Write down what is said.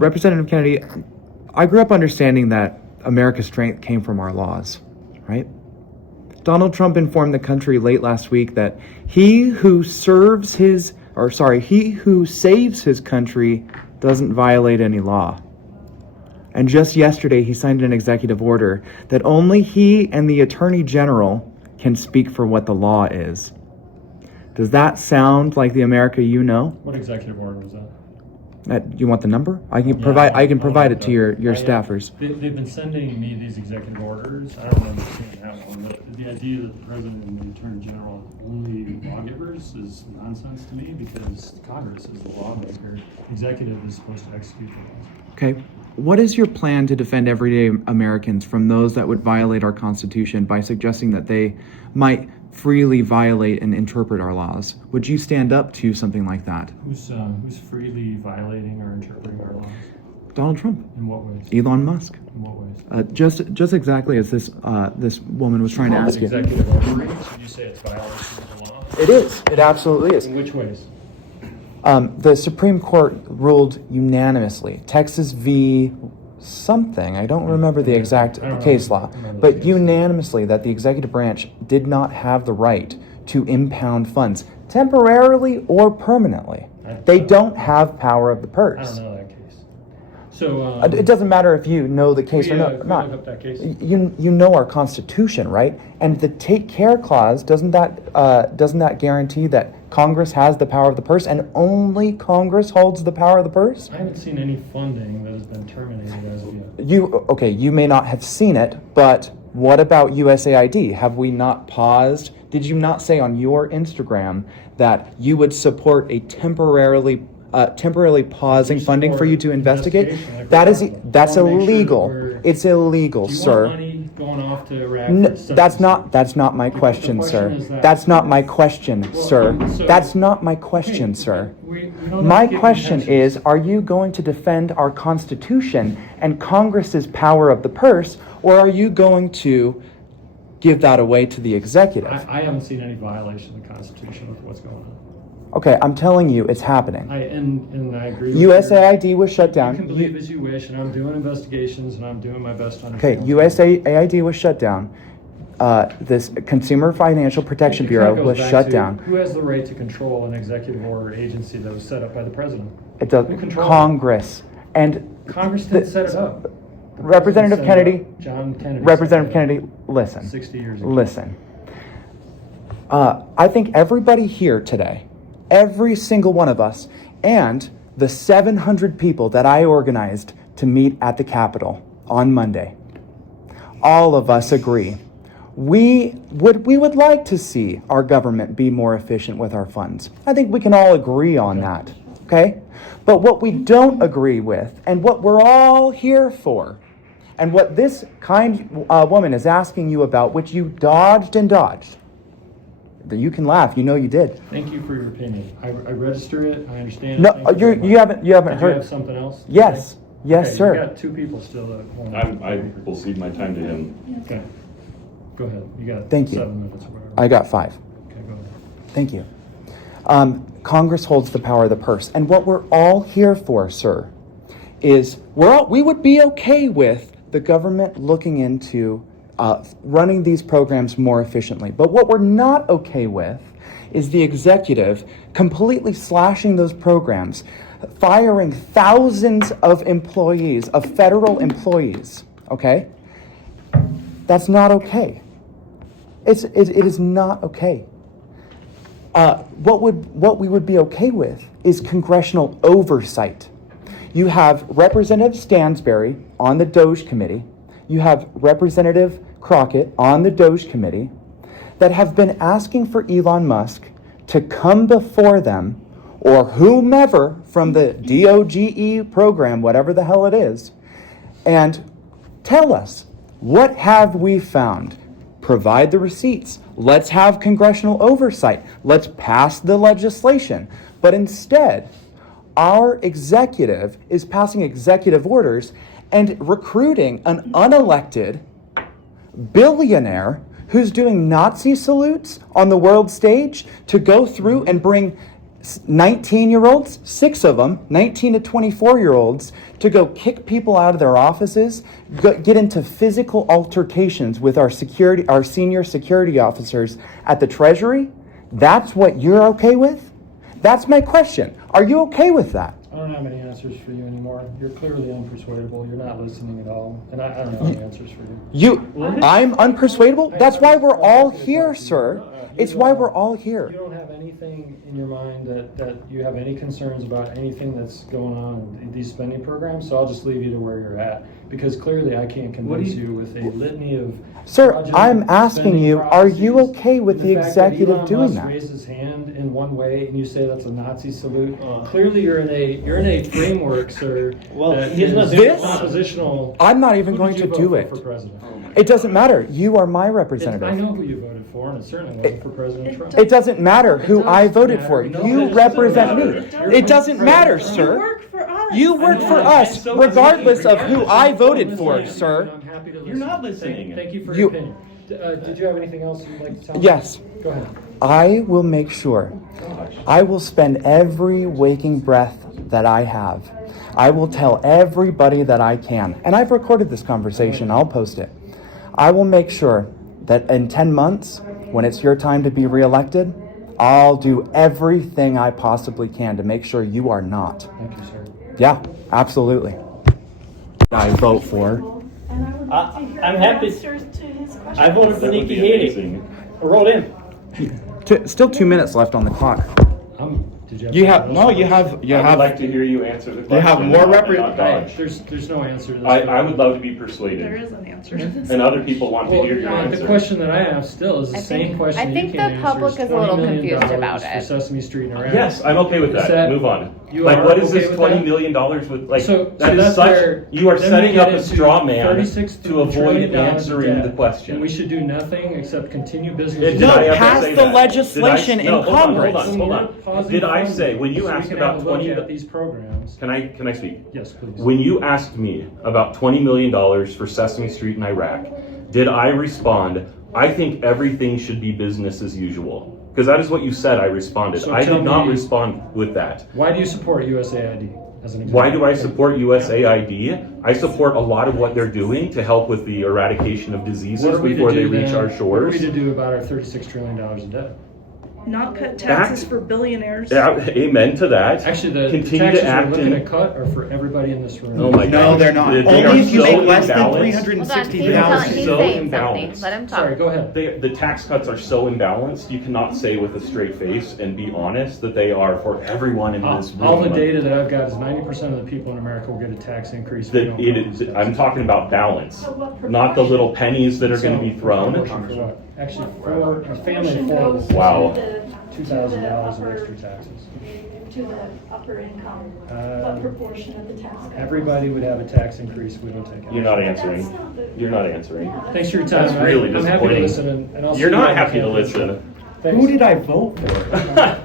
Representative Kennedy, I grew up understanding that America's strength came from our laws, right? Donald Trump informed the country late last week that he who saves his country doesn't violate any law. And just yesterday, he signed an executive order that only he and the Attorney General can speak for what the law is. Does that sound like the America you know? What executive order was that? You want the number? I can provide it to your staffers. They've been sending me these executive orders. I don't understand how one, but the idea that the president and the attorney general are only lawgivers is nonsense to me, because Congress is the lawmaker. Executive is supposed to execute the laws. Okay. What is your plan to defend everyday Americans from those that would violate our Constitution by suggesting that they might freely violate and interpret our laws? Would you stand up to something like that? Who's freely violating or interpreting our laws? Donald Trump. In what ways? Elon Musk. In what ways? Just exactly as this woman was trying to ask you. Executive order. Did you say it's violation of the law? It is. It absolutely is. In which ways? The Supreme Court ruled unanimously. Texas v. something. I don't remember the exact case law, but unanimously that the executive branch did not have the right to impound funds temporarily or permanently. They don't have power of the purse. I don't know that case. So it doesn't matter if you know the case or not. Look up that case? You know our Constitution, right? And the take care clause, doesn't that guarantee that Congress has the power of the purse and only Congress holds the power of the purse? I haven't seen any funding that has been terminated as of yet. You may not have seen it, but what about USAID? Have we not paused? Did you not say on your Instagram that you would support a temporarily pausing funding for you to investigate? That's illegal. It's illegal, sir. Want money going off to Iraq? That's not my question, sir. That's not my question, sir. That's not my question, sir. My question is, are you going to defend our Constitution and Congress's power of the purse, or are you going to give that away to the executive? I haven't seen any violation of the Constitution with what's going on. Okay, I'm telling you, it's happening. And I agree with USAID was shut down. You can believe as you wish, and I'm doing investigations, and I'm doing my best to understand. Okay, USAID was shut down. This Consumer Financial Protection Bureau was shut down. Who has the right to control an executive order agency that was set up by the president? It does. Congress. And Congress didn't set it up. Representative Kennedy. John Kennedy. Representative Kennedy, listen. 60 years ago. Listen. I think everybody here today, every single one of us, and the 700 people that I organized to meet at the Capitol on Monday, all of us agree. We would like to see our government be more efficient with our funds. I think we can all agree on that, okay? But what we don't agree with, and what we're all here for, and what this kind woman is asking you about, which you dodged and dodged, you can laugh. You know you did. Thank you for your opinion. I register it. I understand. No, you haven't Did heard. you have something else? Yes, yes, Okay, sir. You got two people still that want I will cede my time to him. Okay. Go ahead. You got Thank you. 7 minutes or whatever. I got 5. Okay, go ahead. Thank you. Congress holds the power of the purse, and what we're all here for, sir, is we would be okay with the government looking into running these programs more efficiently. But what we're not okay with is the executive completely slashing those programs, firing thousands of employees, of federal employees, okay? That's not okay. It is not okay. What we would be okay with is congressional oversight. You have Representative Stansberry on the DOGE committee. You have Representative Crockett on the DOGE committee that have been asking for Elon Musk to come before them, or whomever from the DOGE program, whatever the hell it is, and tell us, what have we found? Provide the receipts. Let's have congressional oversight. Let's pass the legislation. But instead, our executive is passing executive orders and recruiting an unelected billionaire who's doing Nazi salutes on the world stage to go through and bring 19-year-olds, 6 of them, 19 to 24-year-olds, to go kick people out of their offices, get into physical altercations with our senior security officers at the Treasury? That's what you're okay with? That's my question. Are you okay with that? I don't have any answers for you anymore. You're clearly unpersuadable. You're not listening at all. And I don't have any answers for you. I'm unpersuadable? That's why we're all here, sir. It's why we're all You here. don't have anything in your mind that you have any concerns about anything that's going on in these spending programs, so I'll just leave you to where you're at. Because clearly I can't convince you with a litany of Sir, fraudulent I'm asking spending you, are you processes, okay with and the fact executive that Elon doing Musk that? raised his hand in one way and you say that's a Nazi salute. Clearly you're in a framework, sir. Well, that he's not is doing This- oppositional. I'm not even Who going did to you do vote it. for president? It doesn't matter. You are my I representative. know who you voted for, and it certainly wasn't for President Trump. It doesn't matter who I voted for. No, You it represent doesn't me. matter. It doesn't matter, You sir. Work for us. You work for us, regardless of who I voted for, sir. I'm happy to listen. You're not listening. Thank you for You- your opinion. Did you have anything else you'd like to tell me? Yes. Go ahead. I will make sure. I will spend every waking breath that I have. I will tell everybody that I can. And I've recorded this conversation. I'll post it. I will make sure that in 10 months, when it's your time to be reelected, I'll do everything I possibly can to make sure you are not. Thank you, sir. Yeah, absolutely. I vote for. And I would like to hear I'm the happy. answers to his questions. I voted for That would Nikki be Haley. amazing. I wrote in. Still 2 minutes left on the clock. Did You have something no. else? You have. You I would have. like to hear you answer the question. You have more not dodge. There's no answer to this. I would love to be There persuaded. is an answer to this. And other people want to Well, hear your the answer. question that I have still is the same question I think you can't the answer. public is a little $20 million confused about for it. Sesame Street and Iraq. Yes, I'm okay with Is that. Move on. you Like, are what is okay this with $20 that? million with? Like, So that is that's such. where- You are then we setting get up a into straw man 36 to avoid trillion dollars answering debt, the question. And we should do nothing except continue business. Did No, I ever pass say the that? legislation Did I, in no, hold on, Congress. Hold on. Pausing Did I funding say when you so we asked can about have a look 20? at these programs? Can I speak? Yes, please. When you asked me about $20 million for Sesame Street in Iraq, did I respond, I think everything should be business as usual? Because that is what you said I responded. So I tell did not me- respond with that. Why do you support USAID as an example? Why do I support USAID? I support a lot of what they're doing to help with the eradication of What diseases are we to before they do reach then? our What are shores. we to do about our $36 trillion in debt? Not cut taxes for billionaires. Yeah, amen to that. Actually, the Continue taxes to we're act looking in. to cut are for everybody in this room. Oh my No, God. they're not. They Only are if you so make less than imbalanced. Hold on, he's, $360,000 he's so saying something. imbalanced. Let him talk. Sorry, go ahead. The tax cuts are so imbalanced, you cannot say with a straight face and be honest that they are for everyone in this room. All the data that I've got is 90% of the people in America will get a tax increase. if we That don't it cut is, these I'm taxes. talking about balance, So what not the little pennies that are So, going to be thrown. proportion for what? Actually, for a family Portion of four, goes Wow. to the $2,000 of upper- extra taxes. To the upper income, Uh, what proportion of the tax? cut? Everybody would have a tax increase. We don't take it. You're not That's answering. not the- You're not answering. Thanks for your time. That's really I'm happy to disappointing. listen, and I'll see You're you not on happy to campus. listen. Thanks. Who did I vote for?